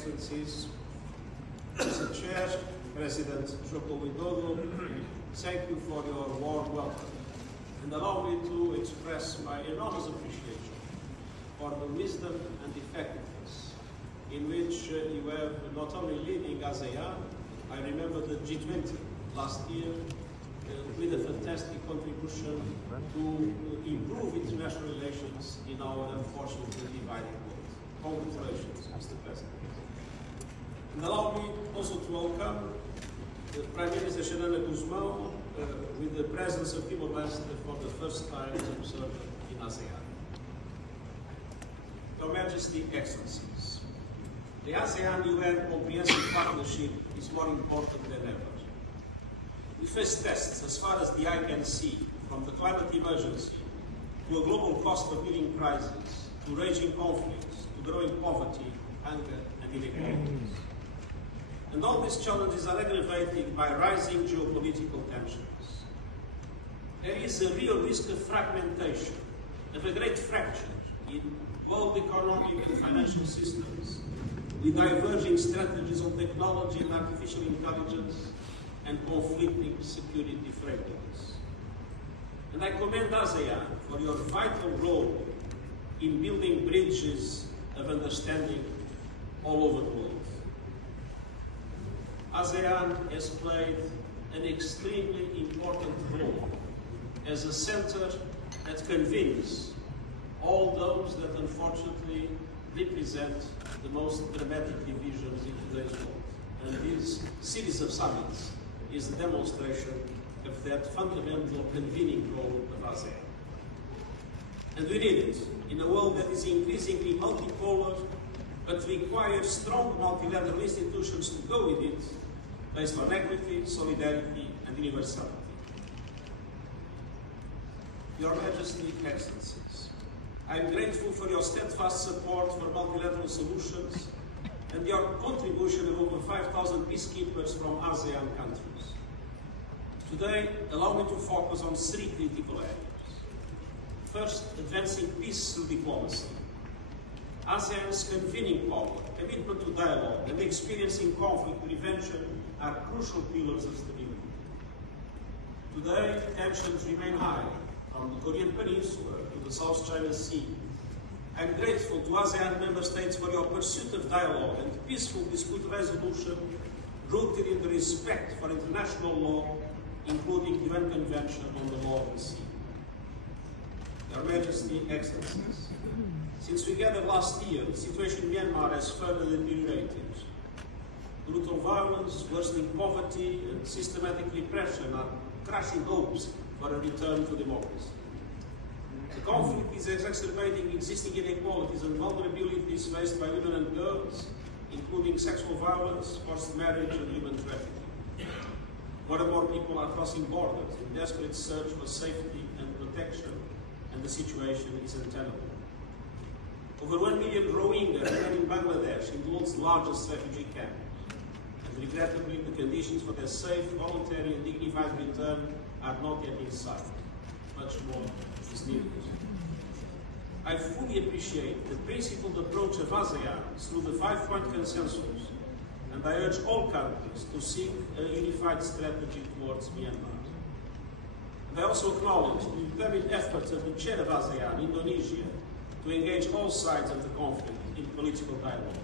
Excellencies, Mr. Chair, President Joko Widodo, thank you for your warm welcome, and allow me to express my enormous appreciation for the wisdom and effectiveness in which you have not only leading ASEAN. I remember the G20 last year with a fantastic contribution to improve international relations in our unfortunately divided world. Congratulations, Mr. President. And allow me also to welcome the Prime Minister Xanana Guzmão with the presence of Timor-Leste for the first time as observer in ASEAN. Your Majesty, Excellencies, the ASEAN-UN Comprehensive Partnership is more important than ever. We face tests as far as the eye can see, from the climate emergency to a global cost of living crisis, to raging conflicts, to growing poverty, hunger and inequalities. And all these challenges are aggravated by rising geopolitical tensions. There is a real risk of fragmentation, of a great fracture in world economic and financial systems, with diverging strategies on technology and artificial intelligence, and conflicting security frameworks. And I commend ASEAN for your vital role in building bridges of understanding all over the world. ASEAN has played an extremely important role as a center that convenes all those that unfortunately represent the most dramatic divisions in today's world. And this series of summits is a demonstration of that fundamental convening role of ASEAN. And we need it in a world that is increasingly multipolar, but requires strong multilateral institutions to go with it, based on equity, solidarity, and universality. Your Majesty, Excellencies, I am grateful for your steadfast support for multilateral solutions and your contribution of over 5,000 peacekeepers from ASEAN countries. Today, allow me to focus on three critical areas. First, advancing peace through diplomacy. ASEAN's convening power, commitment to dialogue, and experience in conflict prevention are crucial pillars of stability. Today, tensions remain high, from the Korean Peninsula to the South China Sea. I am grateful to ASEAN member states for your pursuit of dialogue and peaceful dispute resolution rooted in the respect for international law, including the UN Convention on the Law of the Sea. Your Majesty, Excellencies, since we gathered last year, the situation in Myanmar has further deteriorated. Brutal violence, worsening poverty, and systematic repression are crushing hopes for a return to democracy. The conflict is exacerbating existing inequalities and vulnerabilities faced by women and girls, including sexual violence, forced marriage, and human trafficking. More and more people are crossing borders in desperate search for safety and protection, and the situation is untenable. Over 1 million Rohingya remain in Bangladesh, in the world's largest refugee camp. And regrettably, the conditions for their safe, voluntary and dignified return are not yet in sight. Much more is needed. I fully appreciate the principled approach of ASEAN through the 5-point consensus, and I urge all countries to seek a unified strategy towards Myanmar. And I also acknowledge the determined efforts of the chair of ASEAN, Indonesia, to engage all sides of the conflict in political dialogue.